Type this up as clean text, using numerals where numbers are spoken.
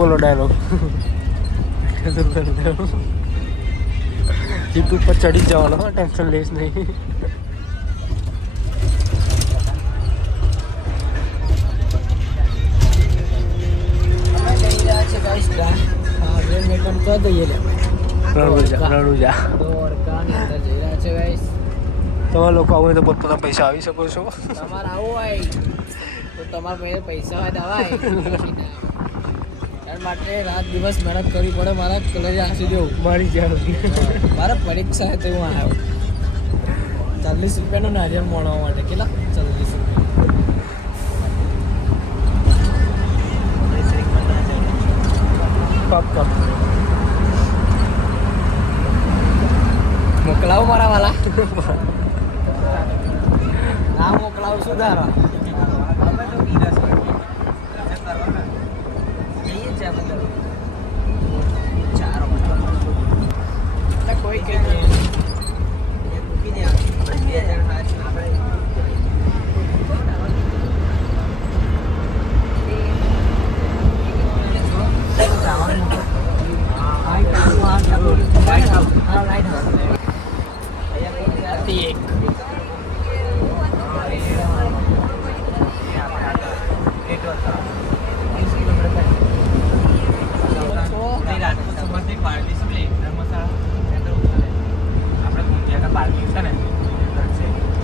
બોલો dialog. Jeep ઉપર ચડી જવાનો, ટેન્શન લઈશ નહીં. રણુજા તમારા લોકો આવું હોય તો પોતપોતા પૈસા આવી શકો છો. તમારે આવું હોય તો તમારા પૈસા હોય તો આવાય. એના માટે રાત દિવસ મહેનત કરવી પડે. મારા કલેજ આંસુ દેવું મારી જ્યાં મારા પરીક્ષા તો હું આવ્યો 40 રૂપિયાનું નારિયેળ મોણવા માટે. કેટલા? 40 રૂપિયા. મોકલાવો મારા વાલા. ના મોકલાવું સુધારો.